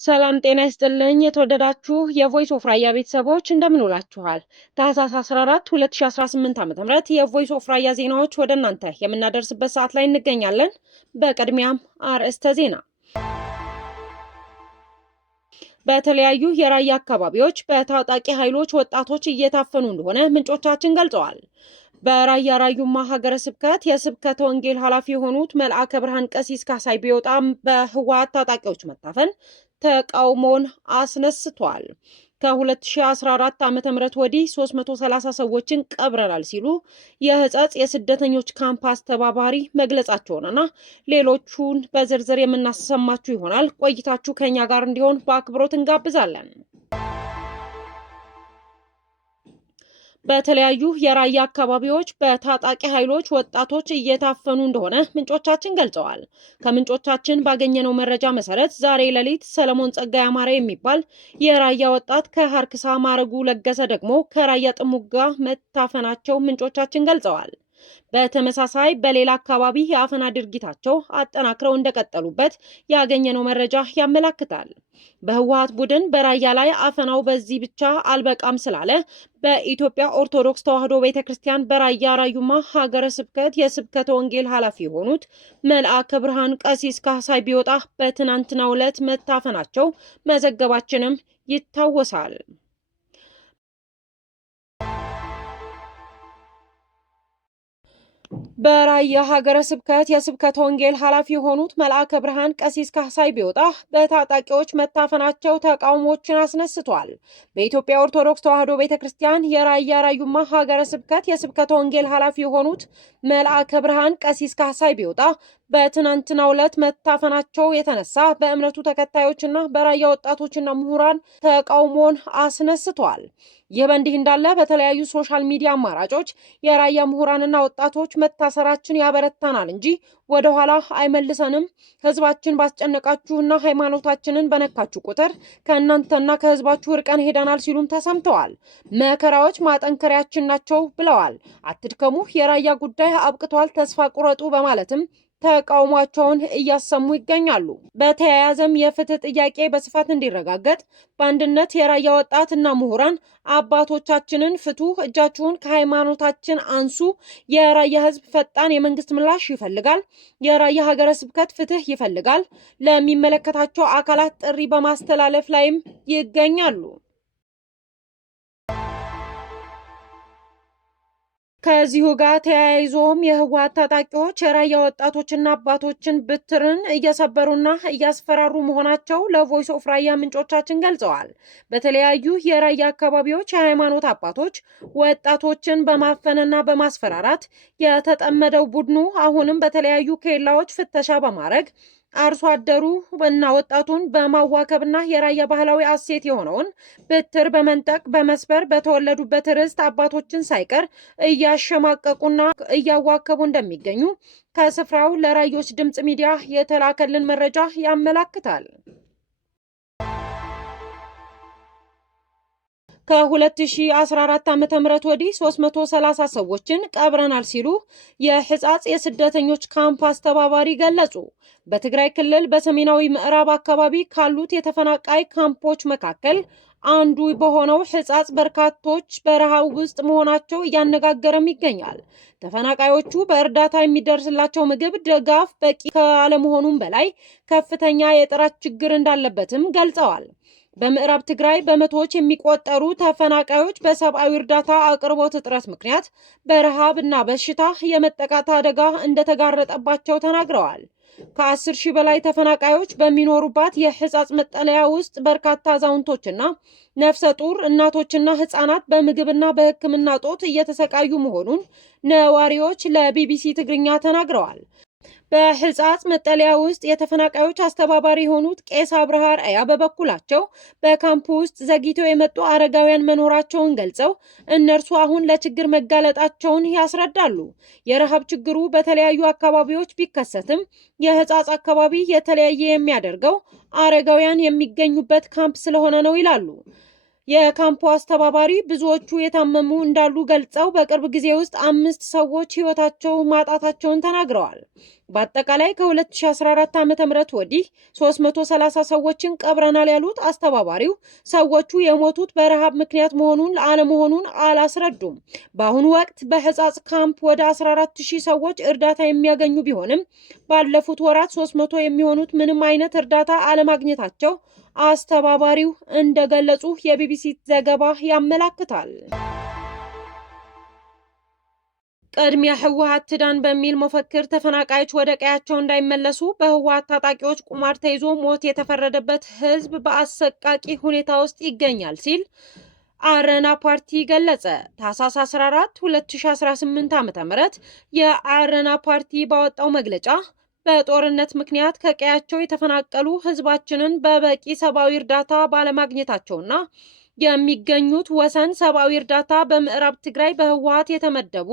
ሰላም ጤና ይስጥልኝ። የተወደዳችሁ የቮይስ ኦፍ ራያ ቤተሰቦች እንደምን ውላችኋል? ታህሳስ 14 2018 ዓ.ም የቮይስ ኦፍ ራያ ዜናዎች ወደ እናንተ የምናደርስበት ሰዓት ላይ እንገኛለን። በቅድሚያም አርዕስተ ዜና። በተለያዩ የራያ አካባቢዎች በታጣቂ ኃይሎች ወጣቶች እየታፈኑ እንደሆነ ምንጮቻችን ገልጸዋል። በራያ ራዩማ ሀገረ ስብከት የስብከተ ወንጌል ኃላፊ የሆኑት መልአከ ብርሃን ቀሲስ ካሳይ ቢወጣም በህወሓት ታጣቂዎች መታፈን ተቃውሞን አስነስቷል። ከ2014 ዓ.ም ወዲህ 330 ሰዎችን ቀብረናል ሲሉ የህጸጽ የስደተኞች ካምፕ አስተባባሪ መግለጻቸውንና ሌሎቹን በዝርዝር የምናሰማችሁ ይሆናል። ቆይታችሁ ከኛ ጋር እንዲሆን በአክብሮት እንጋብዛለን። በተለያዩ የራያ አካባቢዎች በታጣቂ ኃይሎች ወጣቶች እየታፈኑ እንደሆነ ምንጮቻችን ገልጸዋል። ከምንጮቻችን ባገኘነው መረጃ መሰረት ዛሬ ሌሊት ሰለሞን ጸጋይ አማረ የሚባል የራያ ወጣት ከሀርክሳ ማረጉ ለገሰ ደግሞ ከራያ ጥሙጋ መታፈናቸው ምንጮቻችን ገልጸዋል። በተመሳሳይ በሌላ አካባቢ የአፈና ድርጊታቸው አጠናክረው እንደቀጠሉበት ያገኘነው መረጃ ያመላክታል። በህወሓት ቡድን በራያ ላይ አፈናው በዚህ ብቻ አልበቃም ስላለ በኢትዮጵያ ኦርቶዶክስ ተዋሕዶ ቤተክርስቲያን በራያ ራዩማ ሀገረ ስብከት የስብከተ ወንጌል ኃላፊ የሆኑት መልአከ ብርሃን ቀሲስ ካሳይ ቢወጣ በትናንትናው ዕለት መታፈናቸው መዘገባችንም ይታወሳል። በራያ ሀገረ ስብከት የስብከተ ወንጌል ኃላፊ የሆኑት መልአከ ብርሃን ቀሲስ ካሳይ ቢወጣ በታጣቂዎች መታፈናቸው ተቃውሞችን አስነስቷል። በኢትዮጵያ ኦርቶዶክስ ተዋሕዶ ቤተክርስቲያን የራያ ራዩማ ሀገረ ስብከት የስብከተ ወንጌል ኃላፊ የሆኑት መልአከ ብርሃን ቀሲስ ካሳይ ቢወጣ በትናንትናው ዕለት መታፈናቸው የተነሳ በእምነቱ ተከታዮችና በራያ ወጣቶችና ምሁራን ተቃውሞን አስነስቷል። ይህ በእንዲህ እንዳለ በተለያዩ ሶሻል ሚዲያ አማራጮች የራያ ምሁራንና ወጣቶች መታሰራችን ያበረታናል እንጂ ወደኋላ አይመልሰንም፣ ህዝባችን ባስጨነቃችሁና ሃይማኖታችንን በነካችሁ ቁጥር ከእናንተና ከህዝባችሁ ርቀን ሄደናል ሲሉም ተሰምተዋል። መከራዎች ማጠንከሪያችን ናቸው ብለዋል። አትድከሙ፣ የራያ ጉዳይ አብቅቷል፣ ተስፋ ቁረጡ በማለትም ተቃውሟቸውን እያሰሙ ይገኛሉ። በተያያዘም የፍትህ ጥያቄ በስፋት እንዲረጋገጥ በአንድነት የራያ ወጣት እና ምሁራን አባቶቻችንን ፍቱ፣ እጃችሁን ከሃይማኖታችን አንሱ፣ የራያ ህዝብ ፈጣን የመንግስት ምላሽ ይፈልጋል፣ የራያ ሀገረ ስብከት ፍትህ ይፈልጋል፣ ለሚመለከታቸው አካላት ጥሪ በማስተላለፍ ላይም ይገኛሉ። ከዚሁ ጋር ተያይዞም የህወሓት ታጣቂዎች የራያ ወጣቶችና አባቶችን ብትርን እየሰበሩና እያስፈራሩ መሆናቸው ለቮይስ ኦፍ ራያ ምንጮቻችን ገልጸዋል። በተለያዩ የራያ አካባቢዎች የሃይማኖት አባቶች ወጣቶችን በማፈንና በማስፈራራት የተጠመደው ቡድኑ አሁንም በተለያዩ ኬላዎች ፍተሻ በማድረግ አርሶ አደሩ እና ወጣቱን በማዋከብና የራያ ባህላዊ እሴት የሆነውን ብትር በመንጠቅ በመስበር በተወለዱበት ርስት አባቶችን ሳይቀር እያሸማቀቁና እያዋከቡ እንደሚገኙ ከስፍራው ለራዮች ድምጽ ሚዲያ የተላከልን መረጃ ያመላክታል። ከ2014 ዓ.ም ወዲህ 330 ሰዎችን ቀብረናል ሲሉ የህጻጽ የስደተኞች ካምፕ አስተባባሪ ገለጹ። በትግራይ ክልል በሰሜናዊ ምዕራብ አካባቢ ካሉት የተፈናቃይ ካምፖች መካከል አንዱ በሆነው ህጻጽ በርካቶች በረሃብ ውስጥ መሆናቸው እያነጋገረም ይገኛል። ተፈናቃዮቹ በእርዳታ የሚደርስላቸው ምግብ ድጋፍ በቂ ካለመሆኑም በላይ ከፍተኛ የጥራት ችግር እንዳለበትም ገልጸዋል። በምዕራብ ትግራይ በመቶዎች የሚቆጠሩ ተፈናቃዮች በሰብአዊ እርዳታ አቅርቦት እጥረት ምክንያት በረሃብ እና በሽታ የመጠቃት አደጋ እንደተጋረጠባቸው ተናግረዋል። ከ10 ሺህ በላይ ተፈናቃዮች በሚኖሩባት የህጻጽ መጠለያ ውስጥ በርካታ አዛውንቶችና ነፍሰ ጡር እናቶችና ህጻናት በምግብና በሕክምና እጦት እየተሰቃዩ መሆኑን ነዋሪዎች ለቢቢሲ ትግርኛ ተናግረዋል። በህጻጽ መጠለያ ውስጥ የተፈናቃዮች አስተባባሪ የሆኑት ቄስ አብርሃ አርአያ በበኩላቸው በካምፕ ውስጥ ዘግይተው የመጡ አረጋውያን መኖራቸውን ገልጸው እነርሱ አሁን ለችግር መጋለጣቸውን ያስረዳሉ። የረሃብ ችግሩ በተለያዩ አካባቢዎች ቢከሰትም የህጻጽ አካባቢ የተለያየ የሚያደርገው አረጋውያን የሚገኙበት ካምፕ ስለሆነ ነው ይላሉ። የካምፑ አስተባባሪ ብዙዎቹ የታመሙ እንዳሉ ገልጸው በቅርብ ጊዜ ውስጥ 5 ሰዎች ህይወታቸው ማጣታቸውን ተናግረዋል። በአጠቃላይ ከ2014 ዓ.ም ወዲህ 330 ሰዎችን ቀብረናል ያሉት አስተባባሪው ሰዎቹ የሞቱት በረሃብ ምክንያት መሆኑን አለመሆኑን አላስረዱም። በአሁኑ ወቅት በሕጻጽ ካምፕ ወደ 14000 ሰዎች እርዳታ የሚያገኙ ቢሆንም ባለፉት ወራት 300 የሚሆኑት ምንም አይነት እርዳታ አለማግኘታቸው አስተባባሪው እንደገለጹ የቢቢሲ ዘገባ ያመለክታል። ቅድሚያ ህወሓት ትዳን በሚል መፈክር ተፈናቃዮች ወደ ቀያቸው እንዳይመለሱ በህወሓት ታጣቂዎች ቁማር ተይዞ ሞት የተፈረደበት ህዝብ በአሰቃቂ ሁኔታ ውስጥ ይገኛል ሲል አረና ፓርቲ ገለጸ። ታህሳስ 14 2018 ዓ.ም የአረና ፓርቲ ባወጣው መግለጫ በጦርነት ምክንያት ከቀያቸው የተፈናቀሉ ህዝባችንን በበቂ ሰብአዊ እርዳታ ባለማግኘታቸውና የሚገኙት ወሰን ሰብአዊ እርዳታ በምዕራብ ትግራይ በህወሓት የተመደቡ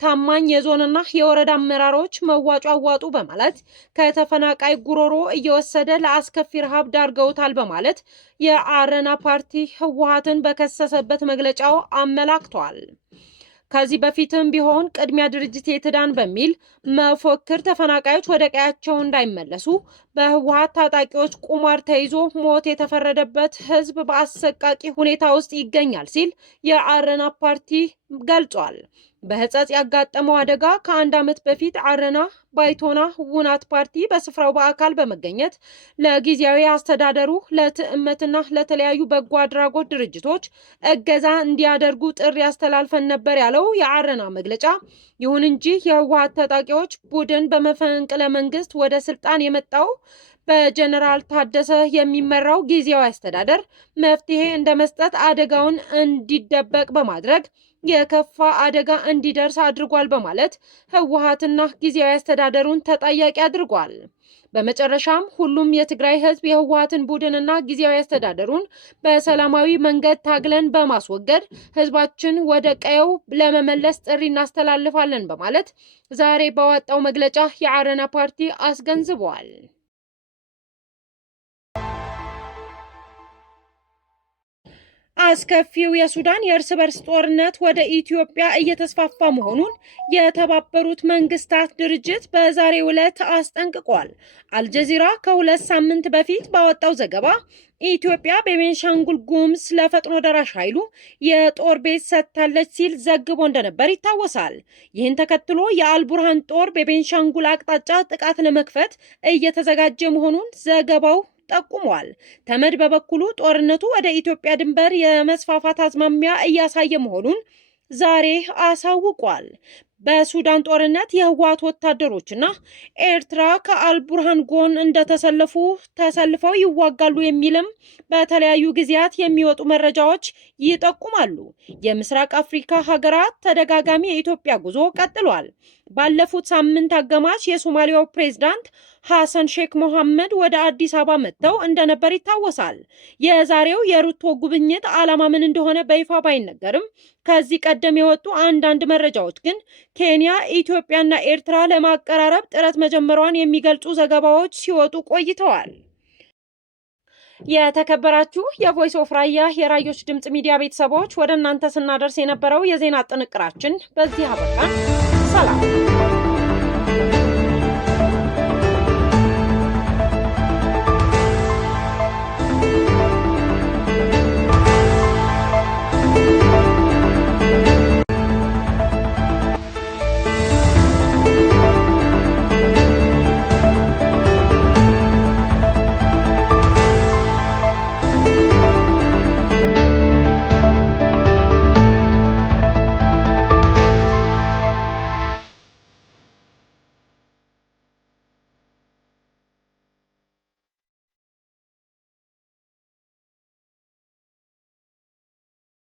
ታማኝ የዞንና የወረዳ አመራሮች መዋጮ አዋጡ በማለት ከተፈናቃይ ጉሮሮ እየወሰደ ለአስከፊ ረሃብ ዳርገውታል በማለት የአረና ፓርቲ ህወሓትን በከሰሰበት መግለጫው አመላክቷል። ከዚህ በፊትም ቢሆን ቅድሚያ ድርጅት ትዳን በሚል መፈክር ተፈናቃዮች ወደ ቀያቸው እንዳይመለሱ በህወሓት ታጣቂዎች ቁማር ተይዞ ሞት የተፈረደበት ህዝብ በአሰቃቂ ሁኔታ ውስጥ ይገኛል ሲል የአረና ፓርቲ ገልጿል። በህጸጽ ያጋጠመው አደጋ ከአንድ ዓመት በፊት አረና ባይቶና ውናት ፓርቲ በስፍራው በአካል በመገኘት ለጊዜያዊ አስተዳደሩ ለትዕመትና ለተለያዩ በጎ አድራጎት ድርጅቶች እገዛ እንዲያደርጉ ጥሪ ያስተላልፈን ነበር ያለው የአረና መግለጫ፣ ይሁን እንጂ የህወሓት ታጣቂዎች ቡድን በመፈንቅለ መንግስት ወደ ስልጣን የመጣው በጀነራል ታደሰ የሚመራው ጊዜያዊ አስተዳደር መፍትሄ እንደ መስጠት አደጋውን እንዲደበቅ በማድረግ የከፋ አደጋ እንዲደርስ አድርጓል በማለት ህወሓትና ጊዜያዊ አስተዳደሩን ተጠያቂ አድርጓል። በመጨረሻም ሁሉም የትግራይ ህዝብ የህወሓትን ቡድንና ጊዜያዊ አስተዳደሩን በሰላማዊ መንገድ ታግለን በማስወገድ ህዝባችን ወደ ቀየው ለመመለስ ጥሪ እናስተላልፋለን በማለት ዛሬ ባወጣው መግለጫ የአረና ፓርቲ አስገንዝበዋል። አስከፊው የሱዳን የእርስ በርስ ጦርነት ወደ ኢትዮጵያ እየተስፋፋ መሆኑን የተባበሩት መንግስታት ድርጅት በዛሬው ዕለት አስጠንቅቋል። አልጀዚራ ከ2 ሳምንት በፊት ባወጣው ዘገባ ኢትዮጵያ በቤንሻንጉል ጉሙዝ ለፈጥኖ ደራሽ ኃይሉ የጦር ቤት ሰጥታለች ሲል ዘግቦ እንደነበር ይታወሳል። ይህን ተከትሎ የአልቡርሃን ጦር በቤንሻንጉል አቅጣጫ ጥቃት ለመክፈት እየተዘጋጀ መሆኑን ዘገባው ጠቁሟል። ተመድ በበኩሉ ጦርነቱ ወደ ኢትዮጵያ ድንበር የመስፋፋት አዝማሚያ እያሳየ መሆኑን ዛሬ አሳውቋል። በሱዳን ጦርነት የህወሓት ወታደሮችና ኤርትራ ከአልቡርሃን ጎን ተሰልፈው ይዋጋሉ የሚልም በተለያዩ ጊዜያት የሚወጡ መረጃዎች ይጠቁማሉ። የምስራቅ አፍሪካ ሀገራት ተደጋጋሚ የኢትዮጵያ ጉዞ ቀጥሏል። ባለፉት ሳምንት አጋማሽ የሶማሊያው ፕሬዝዳንት ሐሰን ሼክ መሐመድ ወደ አዲስ አበባ መጥተው እንደነበር ይታወሳል። የዛሬው የሩቶ ጉብኝት ዓላማ ምን እንደሆነ በይፋ ባይነገርም ከዚህ ቀደም የወጡ አንዳንድ መረጃዎች ግን ኬንያ ኢትዮጵያና ኤርትራ ለማቀራረብ ጥረት መጀመሯን የሚገልጹ ዘገባዎች ሲወጡ ቆይተዋል። የተከበራችሁ የቮይስ ኦፍ ራያ የራዮች ድምጽ ሚዲያ ቤተሰቦች ወደ እናንተ ስናደርስ የነበረው የዜና ጥንቅራችን በዚህ አበቃ። ሰላም።